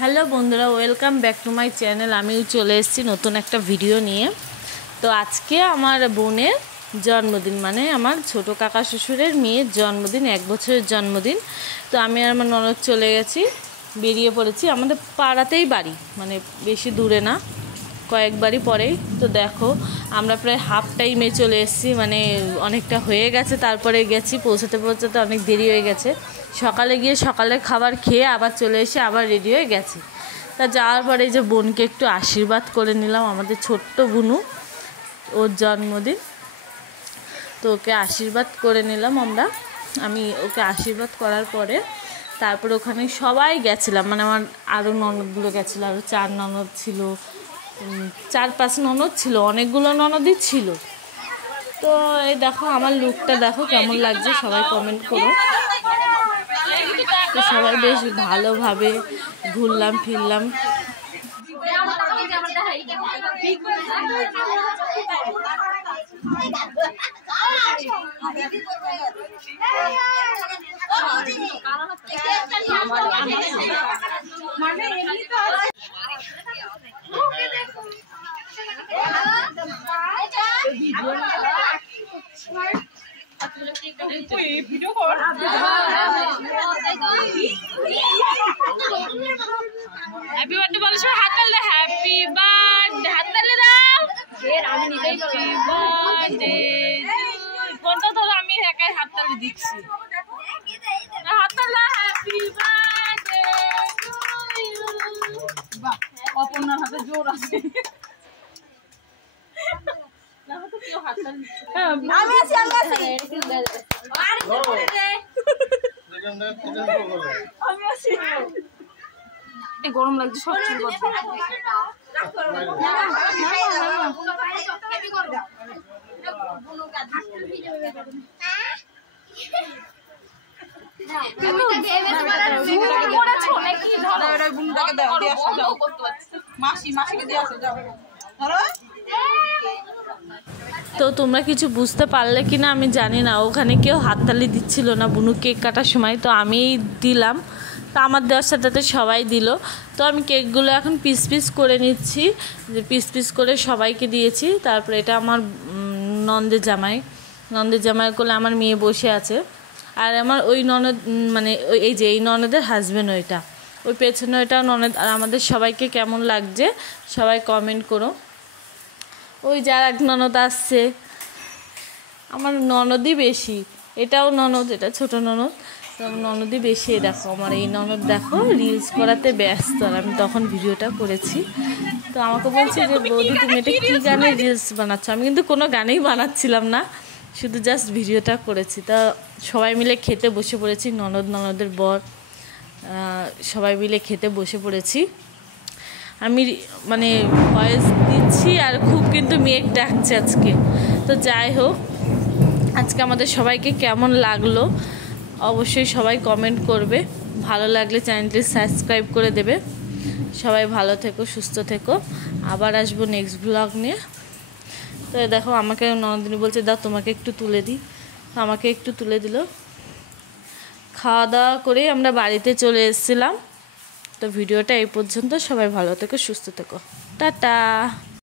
Hello বন্ধুরা, welcome back to my channel. আমিও চলে এসেছি নতুন একটা ভিডিও নিয়ে। তো আজকে আমার বোনের জন্মদিন, মানে আমার ছোট কাকা শ্বশুরের মেয়ের জন্মদিন, 1 বছরের জন্মদিন। তো আমি আর আমার ননদ চলে গেছি, বেরিয়ে পড়েছি। আমাদের পাড়াতেই বাড়ি, মানে বেশি দূরে না, কয়েক বাড়ি পরেই। তো দেখো আমরা প্রায় হাফ টাইমে চলে এসেছি, মানে অনেকটা হয়ে গেছে। তারপরে গেছি, পৌঁছাতে অনেক দেরি হয়ে গেছে। সকালে গিয়ে সকালের খাবার খেয়ে আবার চলে এসে আবার রেডি হয়ে গেছি। তা যাওয়ার পরে যে বোনকে একটু আশীর্বাদ করে নিলাম, আমাদের ছোট্ট বুনু, ওর জন্মদিন। তো ওকে আশীর্বাদ করে নিলাম আমি ওকে আশীর্বাদ করার পরে তারপরে ওখানে সবাই গেছিলাম, মানে আমার আরও ননদগুলো গেছিলো, আরও 4 ননদ ছিল, 4-5 ননদ ছিল, অনেকগুলো ননদই ছিল। তো এই দেখো আমার লুকটা দেখো কেমন লাগছে, সবাই কমেন্ট করো। তো সবাই বেশ ভালোভাবে ঘুরলাম ফিরলাম। হ্যাপি বার্থডে বলো, সবাই হাত তালে। হ্যাপি বার্থডে, হাত তালে দাও। আমি নিজেই হ্যাপি বার্থডে। কোনটা ধরো, আমি একাই হাত তালে দিচ্ছি। হাত তালে। Happy birthday to you. বাহ, অপর্ণার হাতে জোর আছে। গরম লাগছে সব ছিল। তো তোমরা কিছু বুঝতে পারলে কি না আমি জানি না, ওখানে কেউ হাততালি দিচ্ছিল না বুনু কেক কাটার সময়, তো আমিই দিলাম। তো আমার দেওয়ার সাথে সবাই দিল। তো আমি কেকগুলো এখন পিস পিস করে নিচ্ছি, যে পিস পিস করে সবাইকে দিয়েছি। তারপরে এটা আমার ননদের জামাই কোলে আমার মেয়ে বসে আছে। আর আমার ওই ননদ, মানে এই যে এই ননদের হাজব্যান্ড, ওই পেছনে ওইটাও ননদ। আর আমাদের সবাইকে কেমন লাগছে সবাই কমেন্ট করো। ওই যার এক ননদ আসছে, আমার ননদই বেশি। এটাও ননদ, এটা ছোট ননদ, তো আমার ননদই বেশি। দেখো আমার এই ননদ দেখো রিলস করাতে ব্যস্ত, আর আমি তখন ভিডিওটা করেছি। তো আমাকে বলছে যে বৌদি তুমি এটা কী গানে রিলস বানাচ্ছ? আমি কিন্তু কোনো গানেই বানাচ্ছিলাম না, শুধু জাস্ট ভিডিওটা করেছি। তা সবাই মিলে খেতে বসে পড়েছি, ননদের বর সবাই মিলে খেতে বসে পড়েছি। আমি মানে ভয়েস দিচ্ছি আর খুব কিন্তু মেঘ ডাকছে আজকে। তো যাই হোক, আজকে আমাদের সবাইকে কেমন লাগলো অবশ্যই সবাই কমেন্ট করবে। ভালো লাগলে চ্যানেলটি সাবস্ক্রাইব করে দেবে। সবাই ভালো থেকো, সুস্থ থেকো। আবার আসবো নেক্সট ব্লগ নিয়ে। তো দেখো আমাকে ননদিনী বলছে দাও তোমাকে একটু তুলে দিই, আমাকে একটু তুলে দিল। খাওয়া দাওয়া করে আমরা বাড়িতে চলে এসেছিলাম। তো ভিডিওটা এই পর্যন্ত। সবাই ভালো থেকো, সুস্থ থেকো, টাটা।